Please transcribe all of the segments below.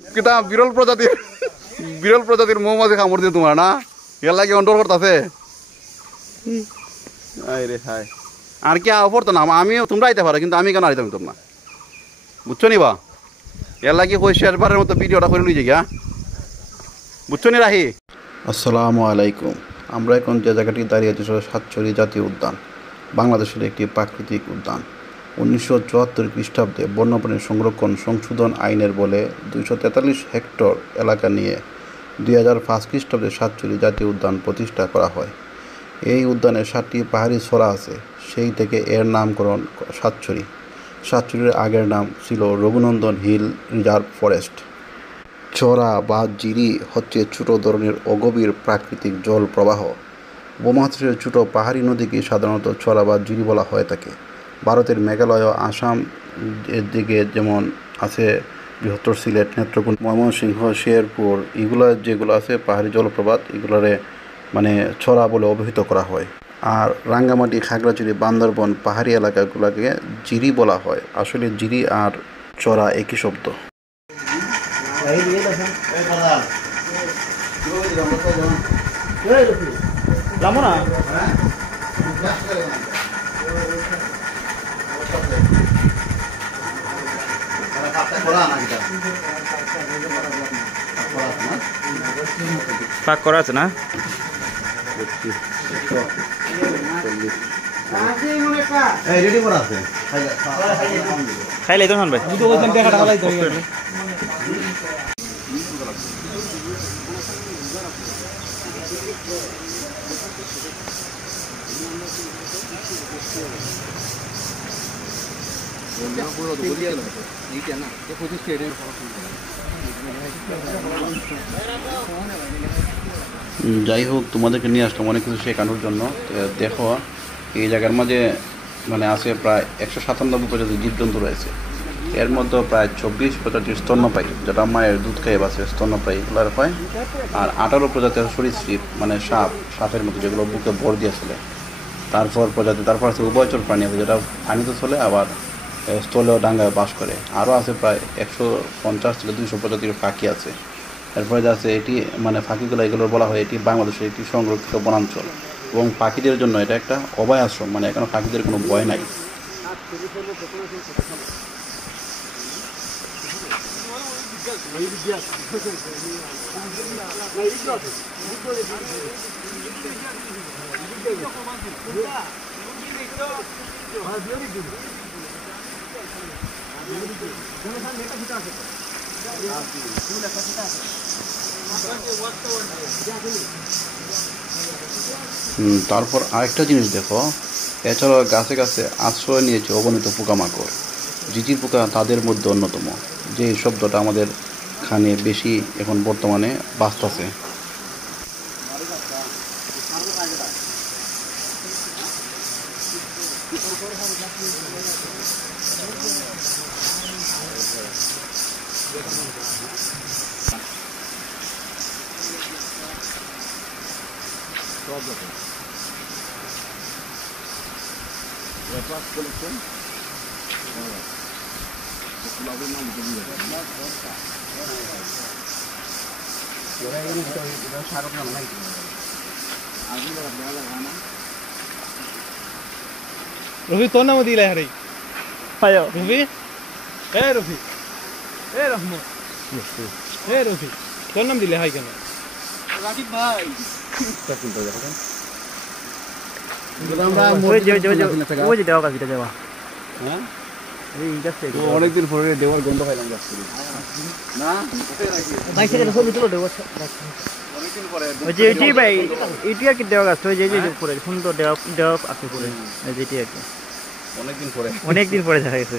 কিতা বিরল প্রজাতির মৌমাছি কামড় দিয়ে তোমার না এর লাগে অন্ডর করতেছে রে হাই আর কি পড়তো না আমিও তোমরা আইতে পারো কিন্তু আমি কেন আইতাম না বুঝছো নি বা এর লাগে কই শেষবারের মতো ভিডিওটা করে লই যাই বুঝছো নি রাহি আসসালামু আলাইকুম আমরা এখন যে জায়গাটি দাঁড়িয়ে আছি সেটা সাতছড়ি জাতীয় উদ্যান বাংলাদেশের একটি প্রাকৃতিক উদ্যান 1974 খ্রিস্টাব্দে বন্যপ্রাণী সংরক্ষণ সংশোধন আইনের বলে 243 হেক্টর এলাকা নিয়ে 2005 খ্রিস্টাব্দে সাতছড়ি জাতীয় উদ্যান প্রতিষ্ঠা করা হয়। এই উদ্যানে 7টি পাহাড়ি ছোরা আছে, সেই থেকে এর নামকরণ সাতছড়ি। সাতছড়ির আগের নাম ছিল রঘুনন্দন হিল রিজার্ভ ফরেস্ট। চড়া বা জিরি হচ্ছে ছোট ধরনের অগভীর প্রাকৃতিক জল প্রবাহ। উপমহাদেশের ছোট পাহাড়ি নদীকে সাধারণত চড়া বা জিরি বলা হয়ে থাকে। ভারতের মেঘালয় ও আসাম এর দিকে যেমন আছে বৃহত্তর সিলেট, নেত্রকোনা, ময়মনসিংহ, শেরপুর এগুলা যেগুলো আছে পাহাড়ি জলপ্রপাত এগুলারে মানে চড়া বলে অভিহিত করা হয়। আর রাঙ্গামাটি, খাগড়াছড়ি, বান্দরবন পাহাড়ি এলাকাগুলোকে জিরি বলা হয়। আসলে জিরি আর চড়া একই শব্দ। পাক করা আছে না খাইলে তো ভাই যাই হোক, তোমাদেরকে নিয়ে আসলাম অনেক কিছু শেখানোর জন্য। দেখো এই জায়গার মাঝে মানে আছে প্রায় 197 প্রজাতির জীবজন্তু রয়েছে। এর মধ্যে প্রায় 24 প্রজাতির স্তন্যপায়ী, যেটা মায়ের দুধ খেয়ে বাঁচে, স্তন্যপায়ী এগুলোর হয়। আর 18 প্রজাতির সরীসৃপ মানে সাপের মতো যেগুলো বুকে ভর দিয়ে চলে। তারপর আছে উভয়চর প্রাণী আছে, যেটা পানিতে চলে আবার স্থলেও ডাঙ্গায় বাস করে। আরও আছে প্রায় 150 থেকে 200 প্রজাতির পাখি আছে। এরপরে আছে এটি মানে পাখিগুলো এগুলো বলা হয় এটি বাংলাদেশের একটি সংরক্ষিত বনাঞ্চল এবং পাখিদের জন্য এটা একটা অভয় আশ্রম, মানে এখানে পাখিদের কোনো ভয় নাই। তারপর আরেকটা জিনিস দেখো, এছাড়াও গাছে গাছে আশ্রয় নিয়েছে অগণিত পোকামাকড়। ঝিঝির পোকা তাদের মধ্যে অন্যতম, যে শব্দটা আমাদের খানে বেশি এখন বর্তমানে বাজতেছে। রফি তোর নামও দিলে হারি রফি রফি রহমান রফি তোর নাম দিলে হয় কেন রাকিব ভাই? অনেকদিন পরে দেওয়ার গন্ধ পাইলাম ভাই। এটি আর কি দেওয়া গাছ উপরে সুন্দর দেওয়া আছে পরে, যেটি আর কি অনেকদিন পরে দেখা গেছে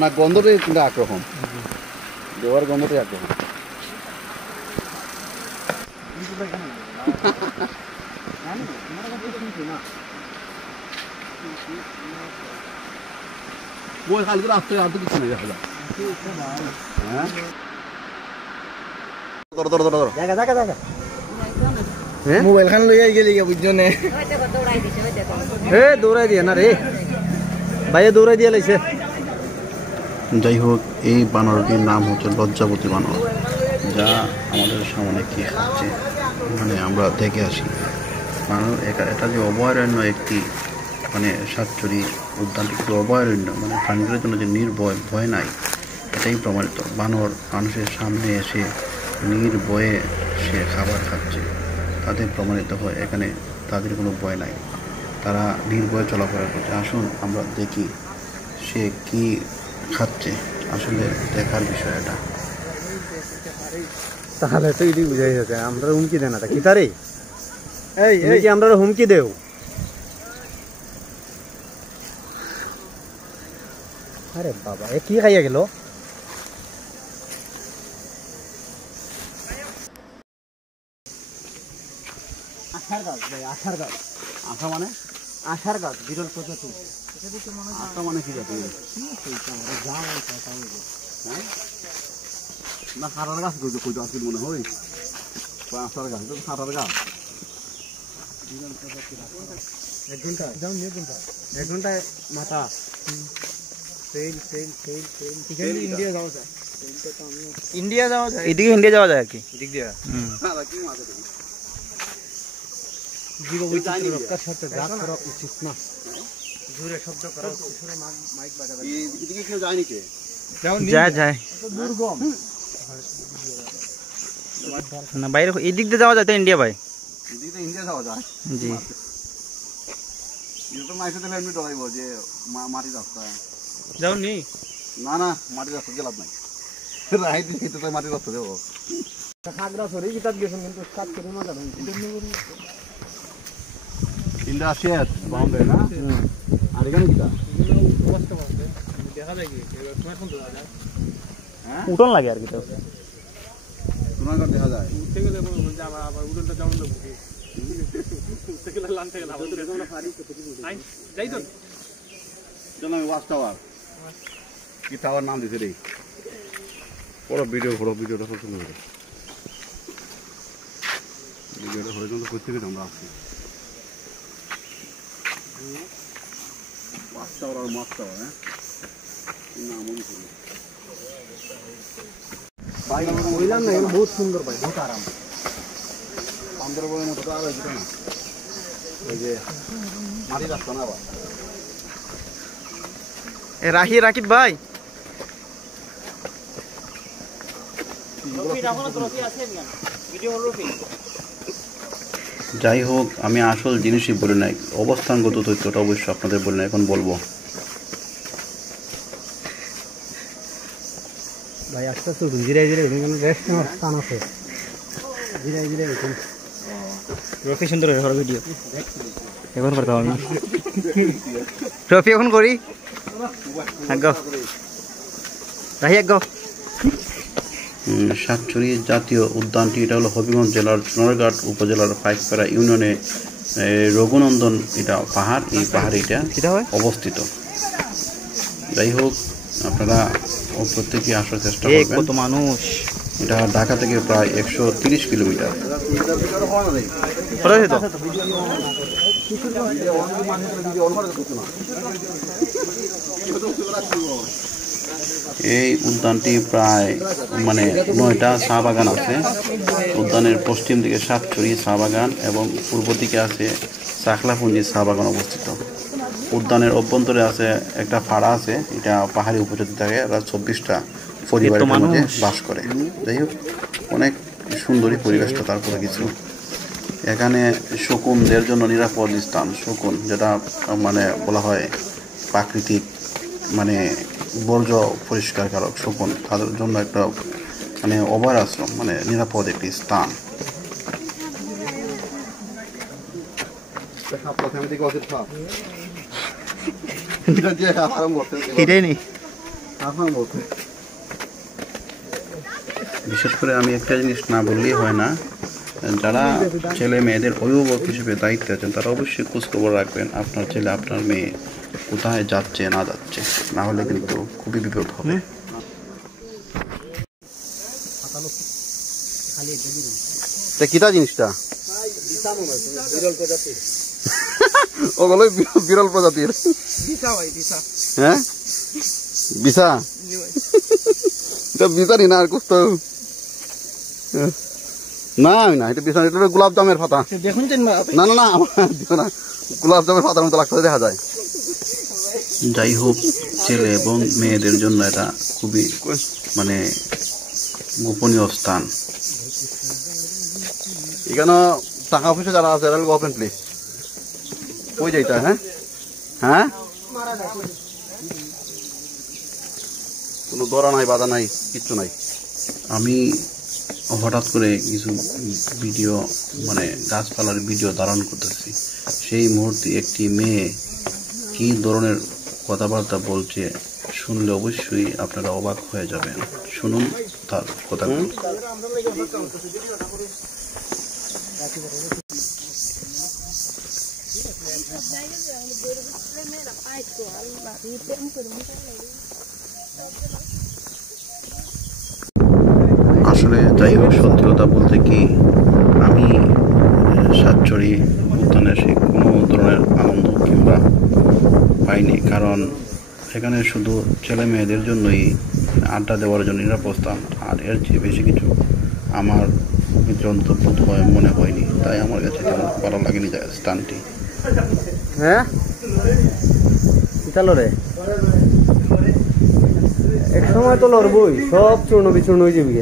না। গন্ধটাই কিন্তু একরকম, দেওয়ার গন্ধটাই একরকম। মোবাইল খান লইয়া গেলি বুঝছো নে দৌড়াই দিয়ে না রে ভাইয়া, দৌড়াই দিয়ে লাইছে। যাই হোক, এই বানরটির নাম হচ্ছে লজ্জাবতী বানর, যা আমাদের সামনে কি খাচ্ছে মানে আমরা দেখে আসি। বানর এটা যে অভয়ারণ্য একটি মানে সাতচুরি উদ্যানটি একটি অভয়ারণ্য, মানে প্রাণীদের জন্য যে নির্ভয় ভয় নাই এটাই প্রমাণিত। বানর মানুষের সামনে এসে নির্ভয়ে সে খাবার খাচ্ছে, তাতে প্রমাণিত হয় এখানে তাদের কোনো ভয় নাই, তারা নির্ভয়ে চলাফেরা করছে। আসুন আমরা দেখি সে কি খাচ্ছে, আসলে দেখার বিষয় এটা। তাহলে তো এটি বুঝাই যাচ্ছে আমরা হুমকি দেন না কি তারে এই কি আমরা হুমকি দেও। আরে বাবা এ কি খাইয়া গেল? আশার গাছ ভাই, আশার গাছ। আশা মানে? আশার গাছ বিরল প্রজাতি। আশা মানে কি জাতি? না সারার গাছ কই আসছিল মনে হয়, আশার গাছ তো সারার গাছ। এক ঘন্টা যাও, 1 ঘন্টায় মাথা ইন্ডিয়া যাওয়া যায়। ইন্ডিয়া যাওয়া যায়, এদিকে ইন্ডিয়া যাওয়া যায় আর কি, এদিক দিয়ে জীববৈচিত্র্য রক্ষার সাথে যা করা উচিত না। জোরে শব্দ করা মাইক বাজাবে। এদিকে কেউ যায়নি কে? যায় দুর্গম না বাইরে, এদিক দিয়ে যাওয়া যায় তো ইন্ডিয়া ভাই, এদিকে ইন্ডিয়া যাওয়া যায়। জি এটা তো মাইসে দিলে এমনি ডরাইব যে মাটি রাস্তা যাও নি। না মাটি রাস্তা গেলাম নাই, রাই দিকে তো মাটি রাস্তা দেবো। খাগড়াছড়ি গীতাত গেছেন কিন্তু কাজ করে মজা নেই। তিনটা আসিয়াত বাউন্ডারি না, আর এখানে কিটা দেখা যায় কি তোমার কোন দেখা যায়? হ্যাঁ উঠন লাগে আর কি, তো তোমার ঘর দেখা যায়। উঠতে গেলে আবার উঠনটা যেমন বুঝি উঠতে গেলে লান থেকে লাভ আমরা পারি যাই তো চলো আমি ওয়াচ টাওয়ার কি টাওয়ার নাম দিছে রে, বড় ভিডিওটা খুব সুন্দর করে ভিডিওটা হরিজন্টাল করতে গেলে আমরা আসছি ওয়াচ টাওয়ার আর মাছ টাওয়ার। হ্যাঁ নাম মনে করি ভাই বললাম না এটা বহুত সুন্দর ভাই, বহুত আরাম। বান্দরবনের মতো তো আর হয়েছে না, ওই যে মাটি রাস্তা না আবার। রাকিব ভাই যাই হোক, আমি আসল জিনিসই বলি নাই, অবস্থানগত তথ্যটা অবশ্যই আপনাদের বলি না, এখন বলবো। ভাই আস্তে আস্তে উঠুন, ধীরে ধীরে উঠুন, কারণ রেস্ট নেওয়ার স্থান আছে। ধীরে ধীরে উঠুন, রফি সুন্দর হয়ে ভিডিও এখন করতে হবে না। রফি এখন করি সাতচুরি জাতীয় উদ্যানটি এটা হলো হবিগঞ্জ জেলার সোনারঘাট উপজেলার পাইকপাড়া ইউনিয়নে রঘুনন্দন এটা পাহাড়, এই পাহাড়ে এটা অবস্থিত। যাই হোক, আপনারা প্রত্যেকে আসার চেষ্টা করবেন। কত মানুষ, এটা ঢাকা থেকে প্রায় 130 কিলোমিটার। এই উদ্যানটি প্রায় মানে 9টা চা বাগান আছে। উদ্যানের পশ্চিম দিকে সাতচুরি চা বাগান এবং পূর্ব দিকে আছে চাকলাপুঞ্জি চা বাগান অবস্থিত। উদ্যানের অভ্যন্তরে আছে একটা পাড়া আছে, এটা পাহাড়ি উপজাতি থাকে, এরা 24টা পরিবারের মধ্যে বাস করে। যাই হোক, অনেক সুন্দরী পরিবেশটা। তারপরে কিছু এখানে শকুনদের জন্য নিরাপদ স্থান, শকুন যেটা মানে বলা হয় প্রাকৃতিক মানে বর্জ্য পরিষ্কারকারক শকুন, তাদের জন্য একটা মানে অভয় আশ্রম, মানে নিরাপদ একটি স্থান। বিশেষ করে আমি একটা জিনিস না বললেই হয় না, যারা ছেলে মেয়েদের অভিভাবক হিসেবে দায়িত্বে আছেন তারা অবশ্যই খোঁজখবর রাখবেন আপনার ছেলে আপনার মেয়ে কোথায় যাচ্ছে না যাচ্ছে, না হলে কিন্তু খুবই বিপদ হবে। কিটা জিনিসটা ওগুলো বিরল প্রজাতির, হ্যাঁ বিশা এটা বিচারি না আর কুস্তো না আমি না এটা বিচারি এটা গোলাপ জামের পাতা দেখুন না না না না গোলাপ জামের পাতার মতো লাগতে দেখা যায়। যাই হোক ছেলে এবং মেয়েদের জন্য এটা খুবই মানে গোপনীয় স্থান। এখানে টাকা পয়সা যারা আছে এরা ওপেন প্লেস কই যাইতা হ্যাঁ হ্যাঁ কোনো ধরা নাই বাধা নাই কিচ্ছু নাই। আমি হঠাৎ করে কিছু ভিডিও মানে গাছপালার ভিডিও ধারণ করতেছি, সেই মুহূর্তে একটি মেয়ে কি ধরনের কথাবার্তা বলছে শুনলে অবশ্যই আপনারা অবাক হয়ে যাবেন। শুনুন তার কথাগুলো। আসলে যাই হোক সত্যি কথা বলতে কি আমি সাতচড়ি উদ্যানে সে কোনো ধরনের আনন্দ কিংবা পাইনি, কারণ এখানে শুধু ছেলে মেয়েদের জন্যই আড্ডা দেওয়ার জন্য নিরাপদ স্থান, আর এর চেয়ে বেশি কিছু আমার অন্তর্ভুক্ত মনে হয়নি, তাই আমার কাছে তেমন ভালো লাগেনি স্থানটি। হ্যাঁ চালো রে এক সময় তো লড়বই, সব চূর্ণ বিচূর্ণ হয়ে যাবি।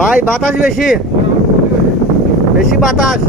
ভাই বাতাস বেশি বেশি বাতাস।